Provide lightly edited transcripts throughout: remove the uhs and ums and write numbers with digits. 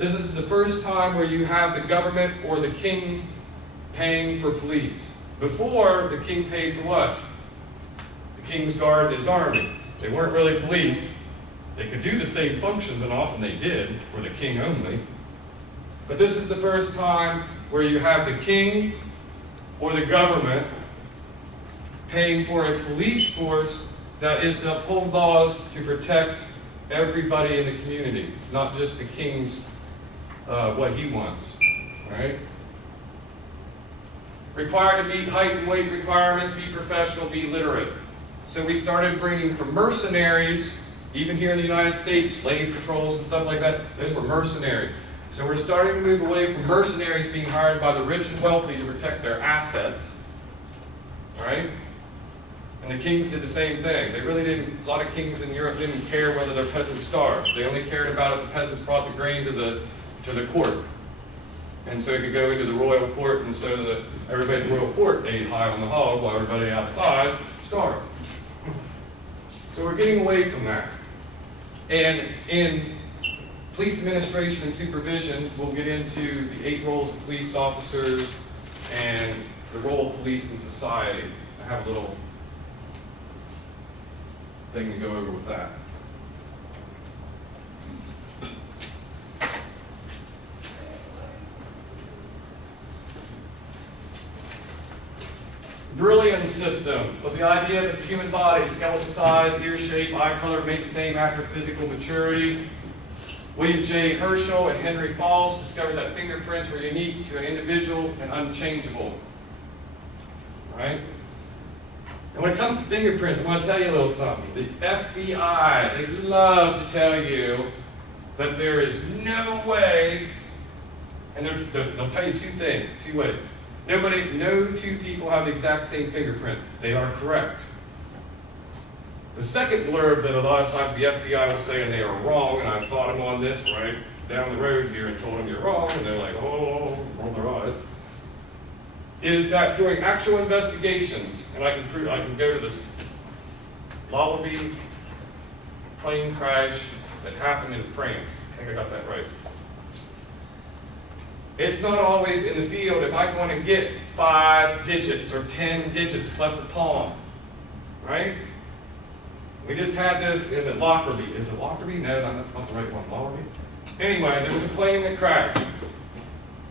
This is the first time where you have the government or the king paying for police. Before, the king paid for what? The king's guard and his army. They weren't really police. They could do the same functions, and often they did, for the king only. But this is the first time where you have the king or the government paying for a police force that is to uphold laws to protect everybody in the community, not just the king's, what he wants, right? Required to meet height and weight requirements, be professional, be literate. So we started bringing from mercenaries, even here in the United States, slave patrols and stuff like that, those were mercenaries. So we're starting to move away from mercenaries being hired by the rich and wealthy to protect their assets, all right? And the kings did the same thing. They really didn't, a lot of kings in Europe didn't care whether their peasants starved. They only cared about if the peasants brought the grain to the court. And so it could go into the royal court, and so that everybody in the royal court ate high on the hog while everybody outside starved. So we're getting away from that. And in police administration and supervision, we'll get into the 8 roles of police officers and the role of police in society. I have a little thing to go over with that. Brilliant system was the idea that the human body, skeletal size, ear shape, eye color, made the same after physical maturity. William J. Herschel and Henry Falls discovered that fingerprints were unique to an individual and unchangeable. Right? And when it comes to fingerprints, I want to tell you a little something. The FBI, they love to tell you that there is no way, and they'll tell you 2 things, 2 ways. No 2 people have the exact same fingerprint. They are correct. The second blurb that a lot of times the FBI will say, and they are wrong, and I've fought them on this right down the road here and told them you're wrong, and they're like, oh, roll their eyes, is that during actual investigations, and I can go to this Lollerby plane crash that happened in France. I think I got that right. It's not always in the field, am I going to get 5 digits or 10 digits plus a palm, right? We just had this in the Lockerbie. Is it Lockerbie? No, that's not the right one. Lockerbie? Anyway, there was a plane that crashed.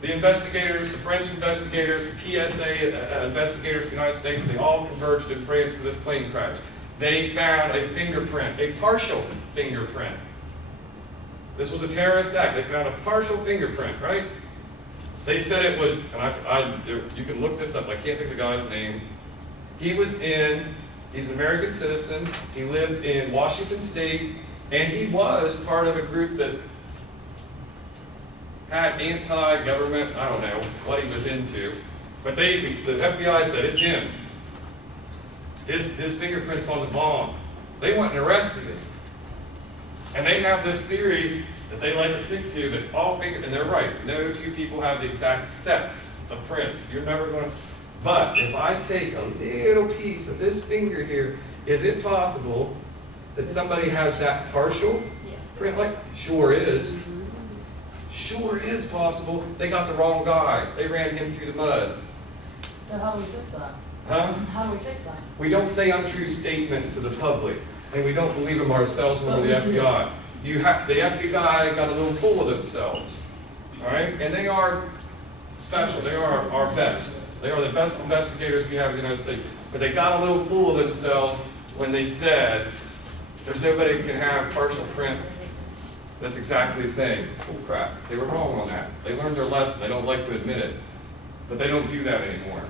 The investigators, the French investigators, the TSA investigators of the United States, they all converged in France for this plane crash. They found a fingerprint, a partial fingerprint. This was a terrorist act. They found a partial fingerprint, right? They said it was, and you can look this up, I can't think of the guy's name. He's an American citizen, he lived in Washington State, and he was part of a group that had anti-government, I don't know what he was into, but the FBI said it's him. His fingerprints on the bomb. They went and arrested him. And they have this theory that they like to stick to, that and they're right, no 2 people have the exact sets of prints. You're never going to, but if I take a little piece of this finger here, is it possible that somebody has that partial print? Like, sure is. Sure is possible. They got the wrong guy. They ran him through the mud. So how do we fix that? Huh? How do we fix that? We don't say untrue statements to the public, and we don't believe them ourselves when we're the FBI. The FBI got a little full of themselves, all right? And they are special. They are our best. They are the best investigators we have in the United States. But they got a little full of themselves when they said there's nobody who can have partial print that's exactly the same. Oh crap, they were wrong on that. They learned their lesson. They don't like to admit it. But they don't do that anymore.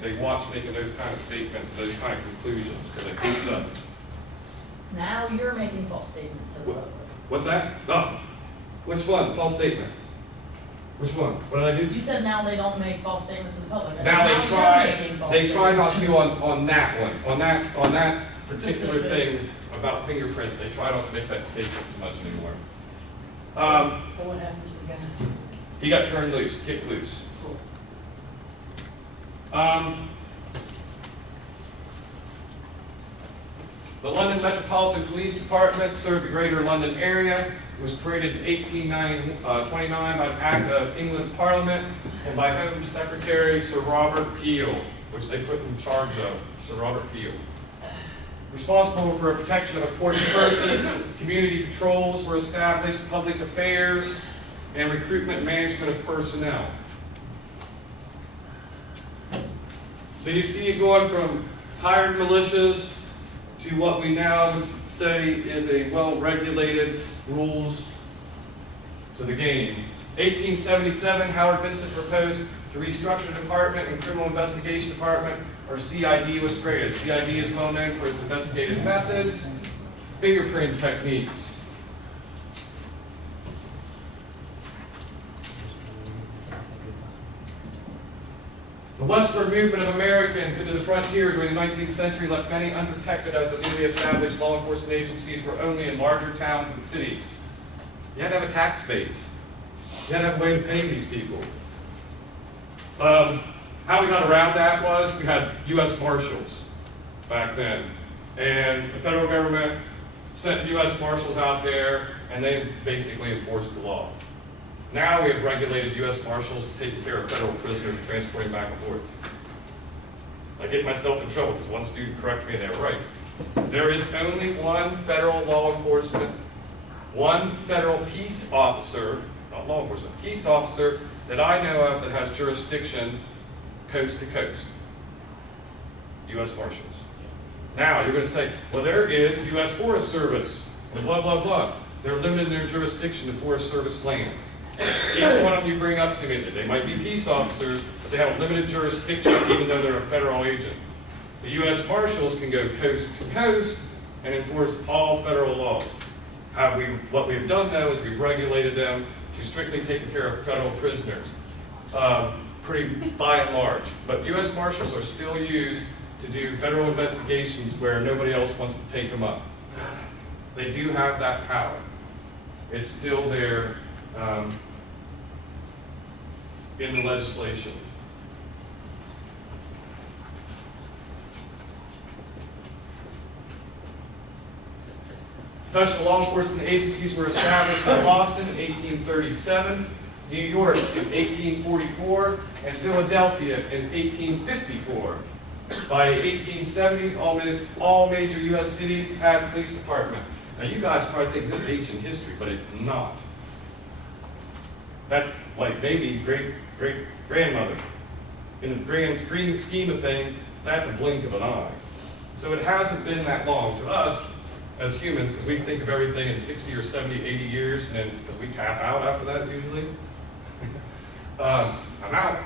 They watch making those kind of statements and those kind of conclusions because they prove nothing. Now you're making false statements to the public. What's that? Oh, which one? False statement. Which one? What did I do? You said now they don't make false statements to the public. I said Now you're making false they try not statements. to on that one. On that particular Specific. thing about fingerprints, they try not to make that statement so much anymore. So what happens to the guy? He got turned loose, kicked loose. Cool. The London Metropolitan Police Department served the Greater London area. was created in 1829 by an act of England's Parliament and by Home Secretary Sir Robert Peel, which they put in charge of, Sir Robert Peel. Responsible for protection of important persons, community patrols were established, public affairs, and recruitment and management of personnel. So you see it going from hired militias to what we now would say is a well-regulated rules to the game. 1877, Howard Vincent proposed to restructure the department and criminal investigation department, or CID, was created. CID is well known for its investigative methods, fingerprint techniques. The westward movement of Americans into the frontier during the 19th century left many unprotected as the newly established law enforcement agencies were only in larger towns and cities. You had to have a tax base. You had to have a way to pay these people. How we got around that was we had U.S. Marshals back then. And the federal government sent U.S. Marshals out there and they basically enforced the law. Now we have regulated U.S. Marshals to take care of federal prisoners and transporting back and forth. I get myself in trouble because one student corrected me and they were right. There is only one federal law enforcement, one federal peace officer, not law enforcement, peace officer that I know of that has jurisdiction coast to coast. U.S. Marshals. Now you're going to say, well, there is U.S. Forest Service, and blah, blah, blah. They're limited in their jurisdiction to Forest Service land. Each one of them you bring up to me, they might be peace officers, but they have a limited jurisdiction even though they're a federal agent. The U.S. Marshals can go coast to coast and enforce all federal laws. What we've done though is we've regulated them to strictly taking care of federal prisoners, pretty by and large. But U.S. Marshals are still used to do federal investigations where nobody else wants to take them up. They do have that power. It's still there in the legislation. Professional law enforcement agencies were established in Boston in 1837, New York in 1844, and Philadelphia in 1854. By the 1870s, all major U.S. cities had police departments. Now you guys probably think this is ancient history, but it's not. That's like maybe great-great-grandmother. In the grand scheme of things, that's a blink of an eye. So it hasn't been that long to us as humans, because we think of everything in 60 or 70, 80 years, and because we tap out after that usually. I'm out.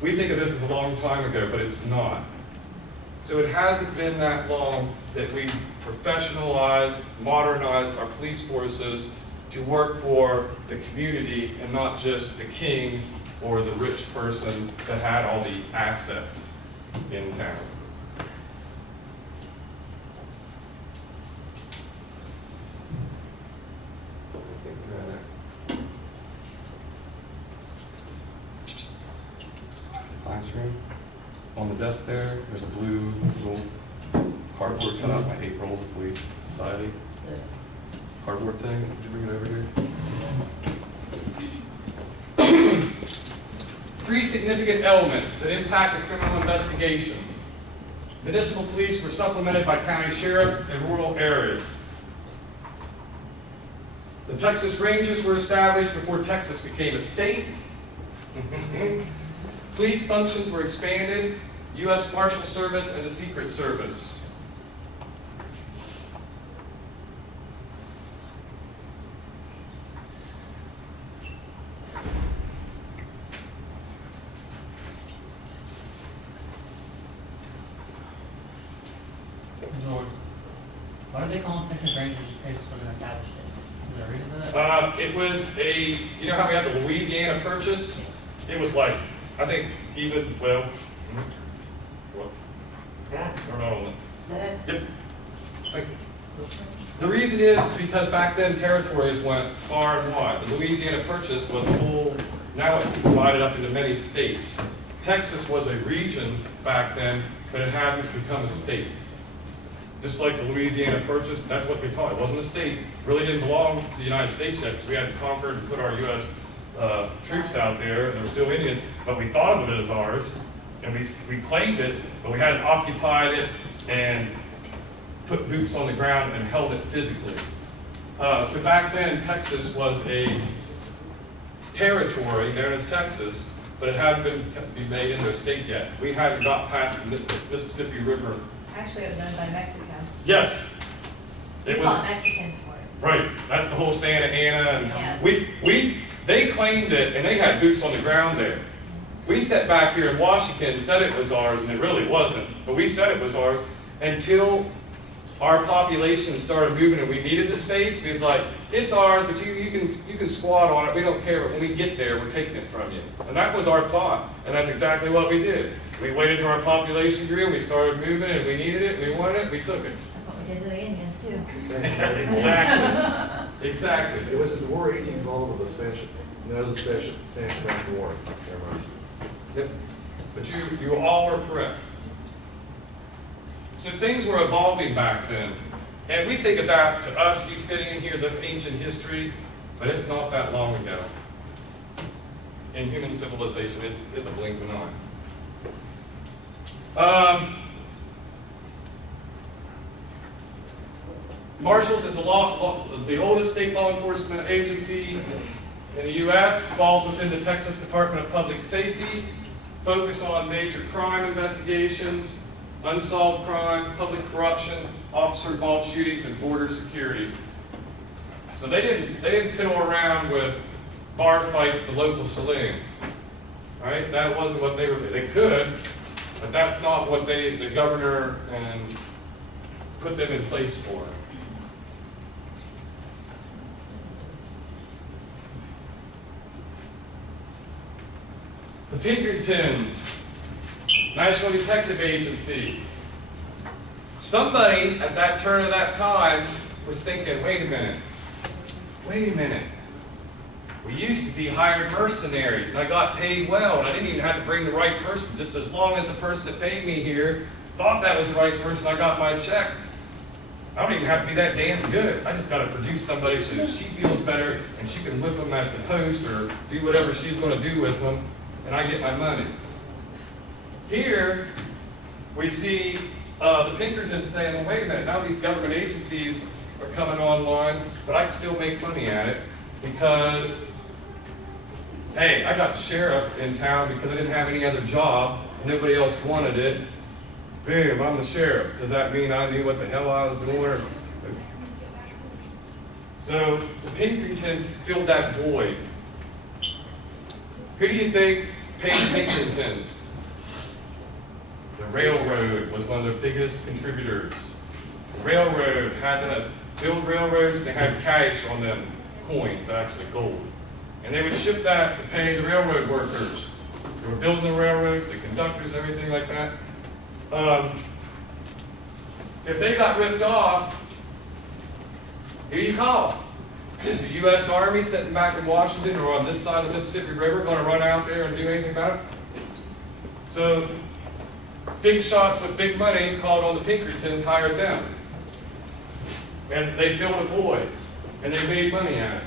We think of this as a long time ago, but it's not. So it hasn't been that long that we professionalized, modernized our police forces to work for the community and not just the king or the rich person that had all the assets in town. Classroom. On the desk there's a blue little cardboard cutout. I hate Roles of Police Society. Cardboard thing. Would you bring it over here? 3 significant elements that impact a criminal investigation. Municipal police were supplemented by county sheriff in rural areas. The Texas Rangers were established before Texas became a state. Police functions were expanded, U.S. Marshal Service and the Secret Service. Why do they call them Texas Rangers if Texas wasn't established yet? Is there a reason for that? It was you know how we have the Louisiana Purchase? It was like, I think even, well, we're not on that. Yep. The reason is because back then territories went far and wide. The Louisiana Purchase was a whole, now it's divided up into many states. Texas was a region back then, but it hadn't become a state. Just like the Louisiana Purchase, that's what they call it. It wasn't a state, really didn't belong to the United States yet, because we had conquered and put our U.S. Troops out there, and they were still Indian, but we thought of it as ours, and we claimed it, but we hadn't occupied it and put boots on the ground and held it physically. So back then, Texas was a territory known as Texas, but it hadn't been made into a state yet. We hadn't got past the Mississippi River. Actually, it was done by Mexico. Yes. We It was, fought Mexicans for it. right, that's the whole Santa Ana, and Yeah. they claimed it, and they had boots on the ground there. We sat back here in Washington, said it was ours, and it really wasn't, but we said it was ours until our population started moving and we needed the space. It was like, it's ours, but you can squat on it, we don't care, but when we get there, we're taking it from you. And that was our thought, and that's exactly what we did. We waited till our population grew, and we started moving, and we needed it, and we wanted it, we took it. That's what we did to the Indians too. Exactly. Exactly. It was in the War 1812 of the Spanish, that was the Spanish-American War. Yep. But you all are correct. So things were evolving back then. And we think of that, to us, you sitting in here, that's ancient history, but it's not that long ago. In human civilization, it's a blink of an eye. Marshals is the oldest state law enforcement agency in the U.S., falls within the Texas Department of Public Safety, focus on major crime investigations, unsolved crime, public corruption, officer-involved shootings, and border security. So they didn't piddle around with bar fights, the local saloon. Right? That wasn't what they were. They could, but that's not what the governor put them in place for. The Pinkertons, National Detective Agency. Somebody at that turn of that time was thinking, wait a minute. We used to be hired mercenaries, and I got paid well, and I didn't even have to bring the right person. Just as long as the person that paid me here thought that was the right person, I got my check. I don't even have to be that damn good. I just got to produce somebody so she feels better, and she can whip them at the post or do whatever she's going to do with them, and I get my money. Here, we see the Pinkertons saying, well, wait a minute, now these government agencies are coming online, but I can still make money at it because, hey, I got the sheriff in town because I didn't have any other job. Nobody else wanted it. Boom, I'm the sheriff. Does that mean I knew what the hell I was doing? So the Pinkertons filled that void. Who do you think paid the Pinkertons? The railroad was one of the biggest contributors. The railroad had to build railroads, they had cash on them, coins, actually gold. And they would ship that to pay the railroad workers. They were building the railroads, the conductors, everything like that. If they got ripped off, who do you call? Is the U.S. Army sitting back in Washington or on this side of the Mississippi River going to run out there and do anything about it? So, big shots with big money called on the Pinkertons, hired them. And they filled a void, and they made money at it.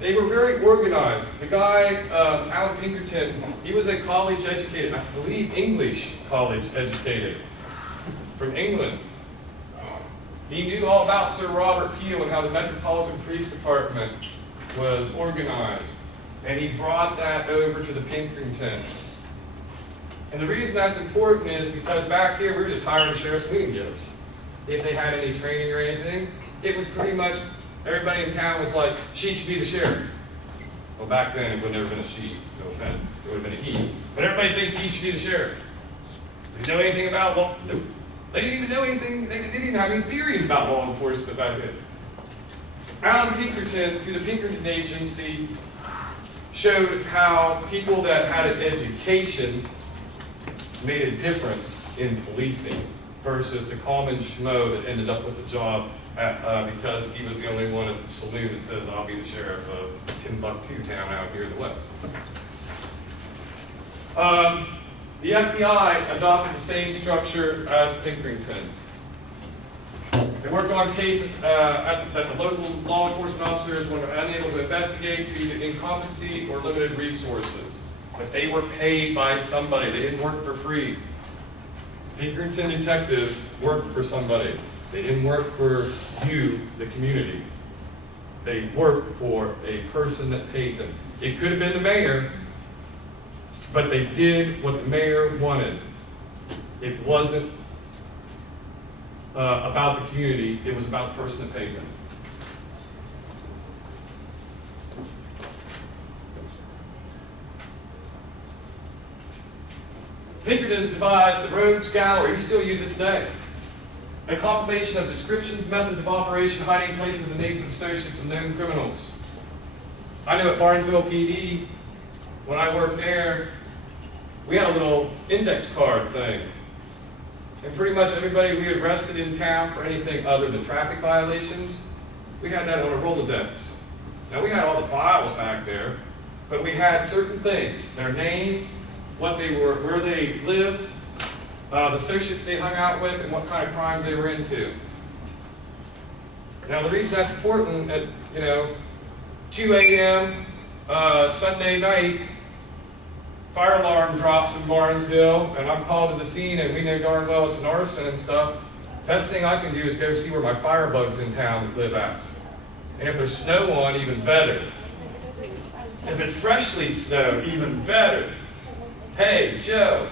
They were very organized. The guy, Alan Pinkerton, he was a college educated, I believe English college educated, from England. He knew all about Sir Robert Peel and how the Metropolitan Police Department was organized. And he brought that over to the Pinkertons. And the reason that's important is because back here we were just hiring sheriffs we didn't give. If they had any training or anything, it was pretty much, everybody in town was like, she should be the sheriff. Well, back then it would have never been a she, no offense, it would have been a he. But everybody thinks he should be the sheriff. Does he know anything about law? Nope. They didn't even know anything, they didn't even have any theories about law enforcement back then. Alan Pinkerton, through the Pinkerton Agency, showed how people that had an education made a difference in policing versus the common schmo that ended up with the job because he was the only one at the saloon that says, I'll be the sheriff of Timbuktu town out here in the West. The FBI adopted the same structure as Pinkertons. They worked on cases that the local law enforcement officers were unable to investigate due to incompetency or limited resources. But they were paid by somebody. They didn't work for free. Pinkerton detectives worked for somebody. They didn't work for you, the community. They worked for a person that paid them. It could have been the mayor, but they did what the mayor wanted. It wasn't about the community, it was about the person that paid them. Pinkertons devised the Rogues Gallery. You still use it today. A compilation of descriptions, methods of operation, hiding places, and names of associates of known criminals. I know at Barnesville PD, when I worked there, we had a little index card thing. And pretty much everybody we arrested in town for anything other than traffic violations, we had that on a Rolodex. Now we had all the files back there, but we had certain things, their name, what they were, where they lived, the associates they hung out with, and what kind of crimes they were into. Now the reason that's important at, 2 a.m. Sunday night, fire alarm drops in Barnesville, and I'm called to the scene, and we know darn well it's an arson and stuff. Best thing I can do is go see where my firebugs in town live at. And if there's snow on, even better. If it's freshly snowed, even better. Hey, Joe,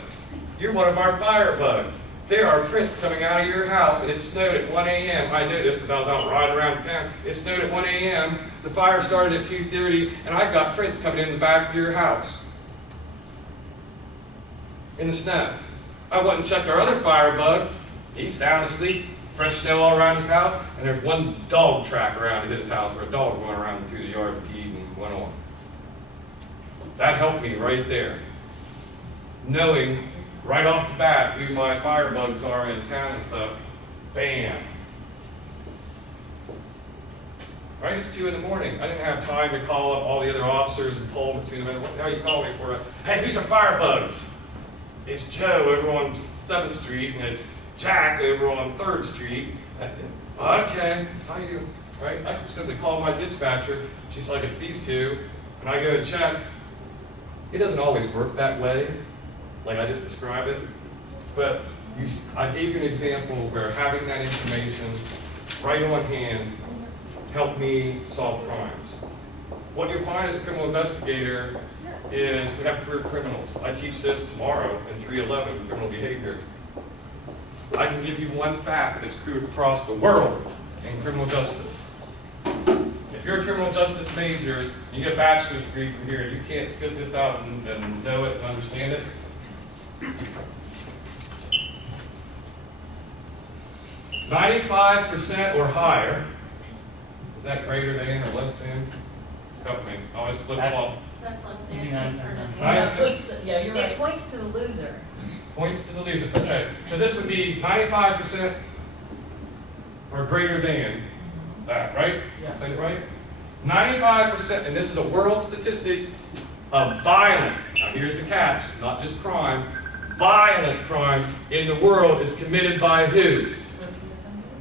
you're one of our firebugs. There are prints coming out of your house, and it snowed at 1 a.m. I knew this because I was out riding around town. It snowed at 1 a.m. The fire started at 2:30, and I got prints coming in the back of your house. In the snow. I went and checked our other firebug. He's sound asleep, fresh snow all around his house, and there's one dog track around his house where a dog went around through the yard and peed and went on. That helped me right there. Knowing right off the bat who my firebugs are in town and stuff, bam. Right, it's 2 in the morning. I didn't have time to call up all the other officers and pull them between them. What the hell you calling me for? Hey, who's our firebugs? It's Joe over on 7th Street, and it's Jack over on 3rd Street. Okay, how you doing? Right? I can simply call my dispatcher. She's like, it's these two. And I go and check. It doesn't always work that way, like I just described it. But I gave you an example where having that information right on hand helped me solve crimes. What you'll find as a criminal investigator is we have career criminals. I teach this tomorrow in 311, criminal behavior. I can give you one fact that's true across the world in criminal justice. If you're a criminal justice major, you get a bachelor's degree from here, and you can't spit this out and know it and understand it. 95% or higher, is that greater than or less than? Cuff me, I always flip flop. That's less You than. mean Yeah, you're It right. points to the loser. Points to the loser. Okay, so this would be 95% or greater than that, right? Yeah. Say it right? 95%, and this is a world statistic of violent, now here's the catch, not just crime, violent crime in the world is committed by who? Repeat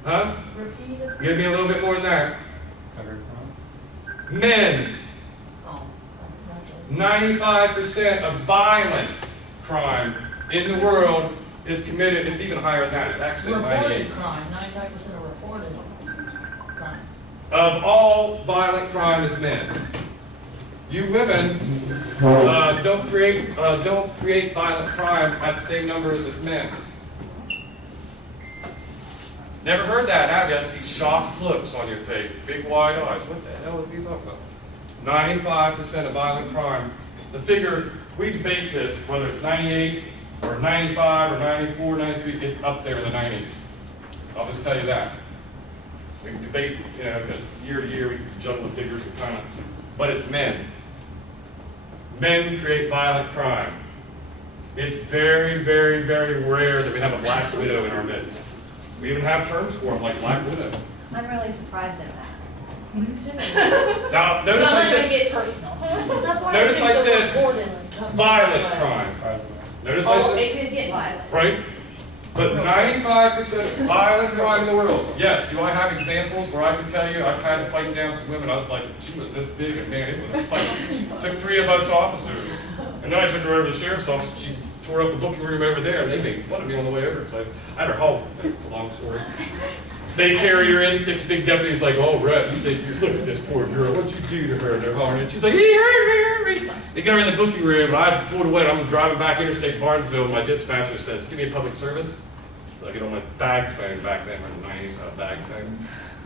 Huh? offender. Repeat offender. Give me a little bit more than that. Covered crime. Oh, Men. that's not good. 95% of violent crime in the world is committed, it's even higher than that, it's actually 98. Reported crime, 95% of reported crime. Of all violent crime is men. You women don't create violent crime at the same numbers as men. Never heard that, have you? I see shocked looks on your face, big wide eyes. What the hell is he talking about? 95% of violent crime. The figure, we debate this, whether it's 98 or 95 or 94, 93, it's up there in the 90s. I'll just tell you that. We can debate, because year to year we can juggle the figures and kind of, but it's men. Men create violent crime. It's very, very, very rare that we have a black widow in our midst. We even have terms for them, like black widow. I'm really surprised at that. Now, notice I Not said gonna get personal. That's why Notice I think the said reported comes violent into play. crime. Surprisingly. Notice I Oh, said, it could get violent. right? But 95% of violent crime in the world, yes, do I have examples where I can tell you I've had to fight down some women, I was like, she was this big, and man, it was a fight. Took 3 of us officers, and then I took her over to the sheriff's office, she tore up the booking room over there, and they made fun of me on the way over, because I had her home, it's a long story. They carried her in, 6 big deputies like, oh, Brett, you think you look at this poor girl, what'd you do to her? And they're hollering, and she's like, he hurt me. They got her in the booking room, and I pulled away, and I'm driving back Interstate Barnesville, and my dispatcher says, give me a public service. So I get on my bag phone back then, in the 90s, a bag phone.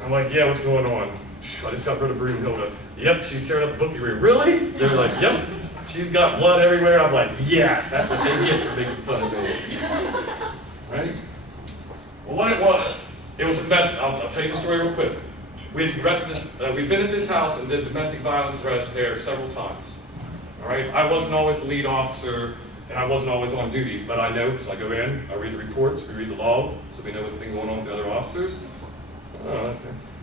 I'm like, yeah, what's going on? I just got rid of Broomhilda. Yep, she's carrying up the booking room. Really? They're like, yep, she's got blood everywhere. I'm like, yes, that's what they get for making fun of me. Right? Well, what it was a mess. I'll tell you the story real quick. We'd been at this house and did domestic violence arrests there several times. All right? I wasn't always the lead officer, and I wasn't always on duty, but I know, because I go in, I read the reports, we read the log, so we know what's been going on with the other officers.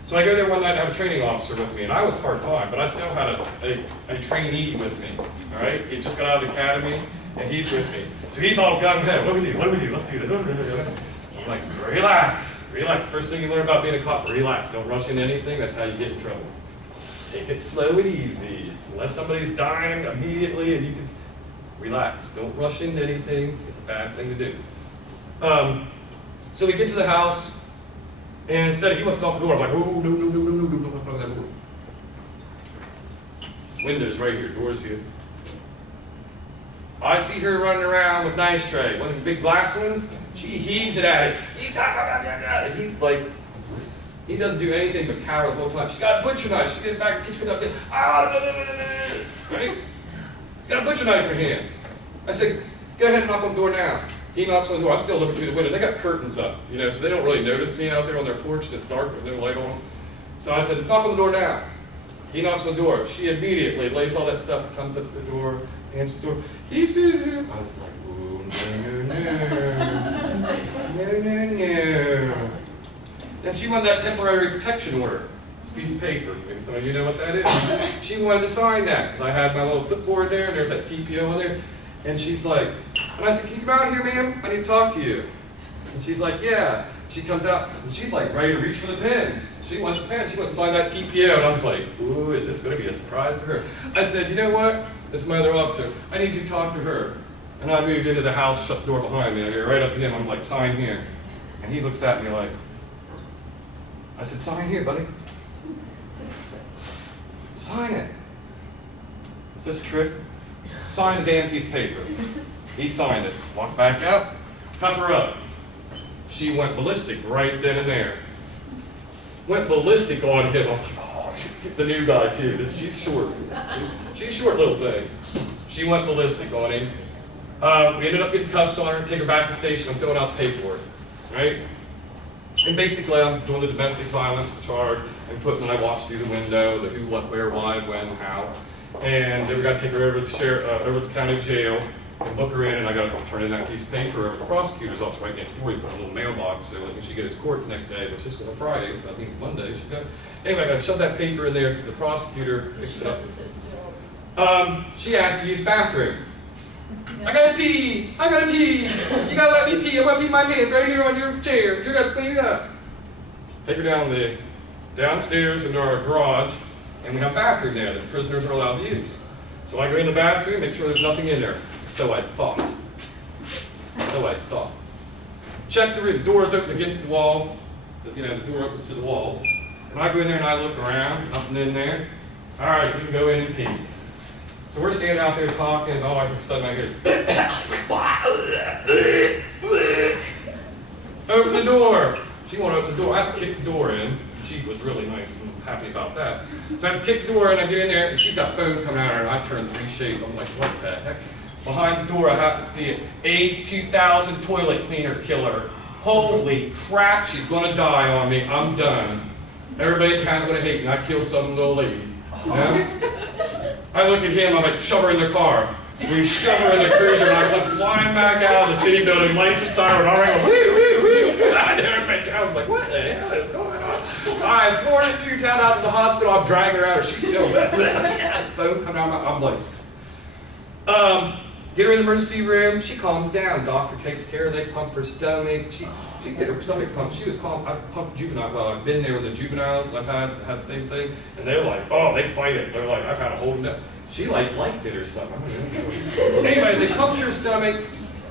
So I go there one night and have a training officer with me, and I was part-time, but I still had a trainee with me, all right? He just got out of the academy, and he's with me. So he's all gung-ho, what do we do, let's do this. I'm like, relax. First thing you learn about being a cop, relax. Don't rush into anything, that's how you get in trouble. Take it slow and easy. Unless somebody's dying immediately and you can, relax. Don't rush into anything, it's a bad thing to do. So we get to the house, and instead he wants to knock the door, I'm like, oh, no, don't knock on that door. Windows right here, doors here. I see her running around with an ice tray, one of the big glass ones. She heaves it at it. And he's like, he doesn't do anything but cower the whole time. She's got a butcher knife. She gets back in the kitchen, right? She's got a butcher knife in her hand. I said, go ahead and knock on the door now. He knocks on the door. I'm still looking through the window. They got curtains up, you know, so they don't really notice me out there on their porch and it's dark with no light on. So I said, knock on the door now. He knocks on the door. She immediately lays all that stuff, comes up to the door, answers the door. He's I was like, oh, no. And she wanted that temporary protection order. It's a piece of paper. Maybe some of you know what that is. She wanted to sign that because I had my little clipboard there and there's that TPO on there. And she's like, and I said, can you come out here, ma'am? I need to talk to you. And she's like, yeah. She comes out and she's like ready to reach for the pen. She wants the pen. She wants to sign that TPO. And I'm like, ooh, is this going to be a surprise to her? I said, you know what? This is my other officer. I need you to talk to her. And I moved into the house, shut the door behind me. I go right up to him. I'm like, sign here. And he looks at me like, I said, sign here, buddy. Sign it. Is this a trick? Sign the damn piece of paper. He signed it. Walked back out. Cuff her up. She went ballistic right then and there. Went ballistic on him. I'm like, oh, the new guy too. She's short. She's a short little thing. She went ballistic on him. We ended up getting cuffs on her, take her back to the station. I'm filling out the paperwork, right? And basically, I'm doing the domestic violence charge and putting when I watch through the window, the who, what, where, why, when, how. And then we got to take her over to the over to the county jail and book her in, and I got to turn in that piece of paper over to the prosecutor's office right next door. He put a little mailbox so that when she goes to court the next day, which this was a Friday, so that means Monday, she go. Anyway, I got to shove that paper in there so the prosecutor picks it up. She asked to use the bathroom. I gotta pee! You gotta let me pee! I'm gonna pee my pants right here on your chair. You're gonna clean it up. Take her downstairs into our garage, and we have a bathroom there that prisoners are allowed to use. So I go in the bathroom, make sure there's nothing in there. So I thought. Check the room. The door is open against the wall. You know, the door opens to the wall. And I go in there and I look around, nothing in there. All right, you can go in and pee. So we're standing out there talking, oh, I can suddenly hear, open the door. She won't open the door. I have to kick the door in. She was really nice and happy about that. So I have to kick the door in, I get in there, and she's got foam coming out of her, and I turn 3 shades. I'm like, what the heck? Behind the door, I have to see it. Age 2000 toilet cleaner killer. Holy crap, she's gonna die on me. I'm done. Everybody in town's gonna hate me. I killed some little lady. You know? I look at him, I'm like, shove her in the car. We shove her in the cruiser, and I come flying back out of the city building, lights and siren, all right, woo, woo, woo. And everybody in town's like, what the hell is going on? I floored it through town out to the hospital, I'm dragging her out, she's still foam coming out of my, I'm like, Get her in the emergency room, she calms down. Doctor takes care of, they pump her stomach. She get her stomach pumped. She was calm. I pumped juvenile. Well, I've been there with the juveniles, and I've had the same thing. And they're like, oh, they fight it. They're like, I've had to hold it up. She like liked it or something. I don't know. Anyway, they pumped her stomach.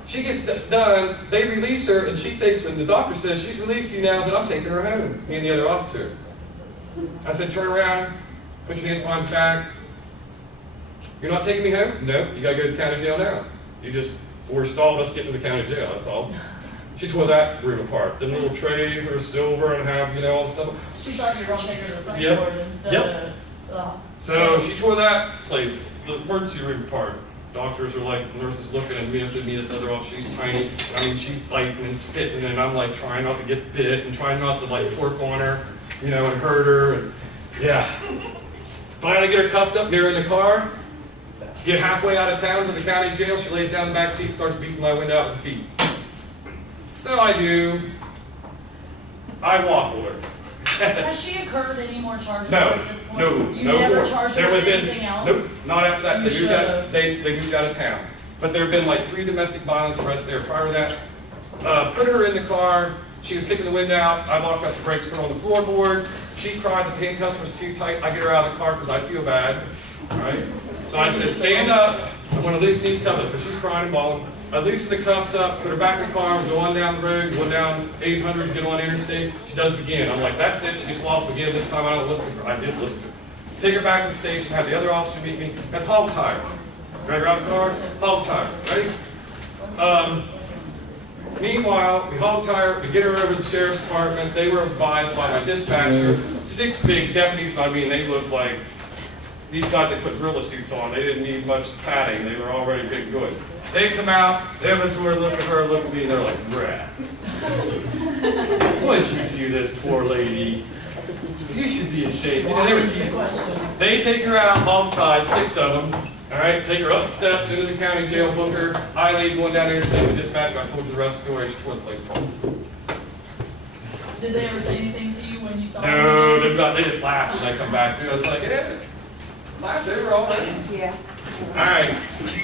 She gets done. They release her, and she thinks when the doctor says she's released you now, that I'm taking her home. Me and the other officer. I said, turn around, put your hands behind your back. You're not taking me home? No, you gotta go to the county jail now. You just forestalled us getting to the county jail, that's all. She tore that room apart. The little trays that are silver and have, you know, all the stuff. She thought you were gonna take her to the psych Yep. ward instead Yep. of, So she tore that place, the emergency room apart. Doctors are like, nurses looking at me, this other officer, she's tiny. I mean, she's biting and spitting, and I'm like trying not to get bit and trying not to like pork on her, you know, and hurt her. And yeah. Finally get her cuffed up, get her in the car. Get halfway out of town to the county jail, she lays down in the back seat, starts beating my window out with her feet. So I waffled her. Has she incurred any more charges No, at this point? no, You no never more. charged her There with have been- anything else? Nope, not after that. You They moved out, should've. they moved out of town. But there have been like 3 domestic violence arrests there prior to that. Put her in the car, she was kicking the wind out, I locked up the brakes, put her on the floorboard. She cried that the handcuffs was too tight, I get her out of the car because I feel bad, right? So I said, stand up, I'm gonna loosen these cuffs up, because she's crying and bawling. I loosened the cuffs up, put her back in the car, we go on down the road, go down 800, get on interstate. She does it again. I'm like, that's it, she gets waffled again, this time I don't listen to her. I did listen to her. Take her back to the station, have the other officer meet me, got hog tie her. Drag her out of the car, hog tie her, right? Meanwhile, we hog tie her, we get her over to the sheriff's department. They were advised by my dispatcher, 6 big deputies, I mean, they looked like these guys that put gorilla suits on. They didn't need much padding, they were already big and good. They come out, they open the door, look at her, look at me, and they're like, "Rat, what'd you do this poor lady? You should be ashamed." You know, they take her out, hog tied, 6 of them. All right, take her up the steps into the county jail, book her. I leave going down there, stay with dispatcher. I told you the rest of the story. She tore the place apart. Did they ever say anything to you when you saw her? No, they just laughed when I come back through. I was like, yeah, life's over already. Yeah. All right.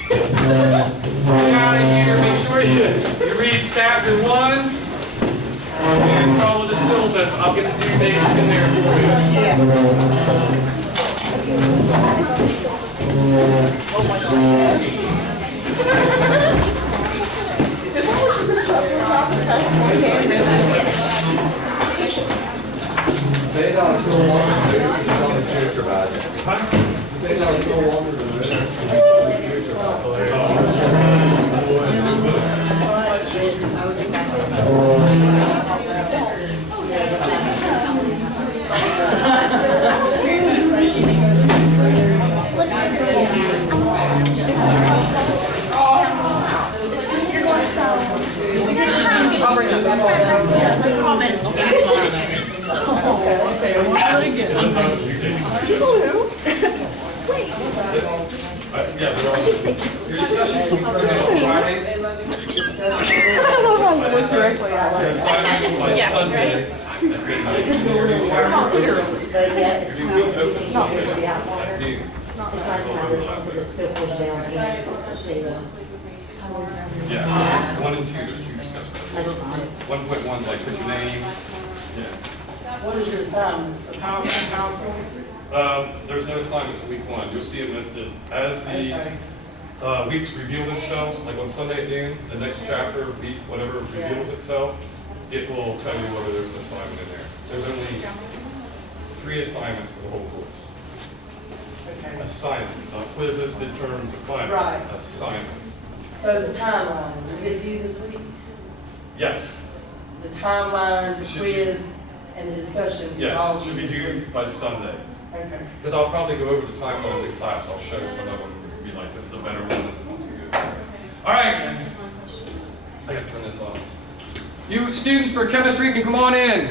Get out of here. Make sure you read chapter 1 and follow the syllabus. I'll get the due dates in there for you. They don't go longer than this, it's on the future about it. They don't go longer than this, it's on the future about it. Yeah, they're all, your discussions will be on Fridays. Look directly at Your assignments by Sunday. At midnight. Your new chapter. But yeah, it's Your not, new book open it's not Sunday supposed to be out at longer. noon. Besides not this one, because it still pulls down again, see the, Yeah, 1 and 2, there's 2 discussions. that's fine. 1.1 is like put your name. Yeah. What is your assignments, the PowerPoint? There's no assignments in week 1. You'll see them as the weeks reveal themselves, like on Sunday at noon, the next chapter, week, whatever reveals itself, it will tell you whether there's an assignment in there. There's only 3 assignments for the whole course. Okay. Assignments, not quizzes, midterms, or final. Right. Assignments. So the timeline, will it due this week? Yes, The timeline, the Should be. quiz, and the discussion is all yes, should be due this due week? by Sunday. Okay. Because I'll probably go over the timelines in class, I'll show some of them, be like, this is a better one, this is not too good. All right, I gotta turn this off. You students for chemistry can come on in.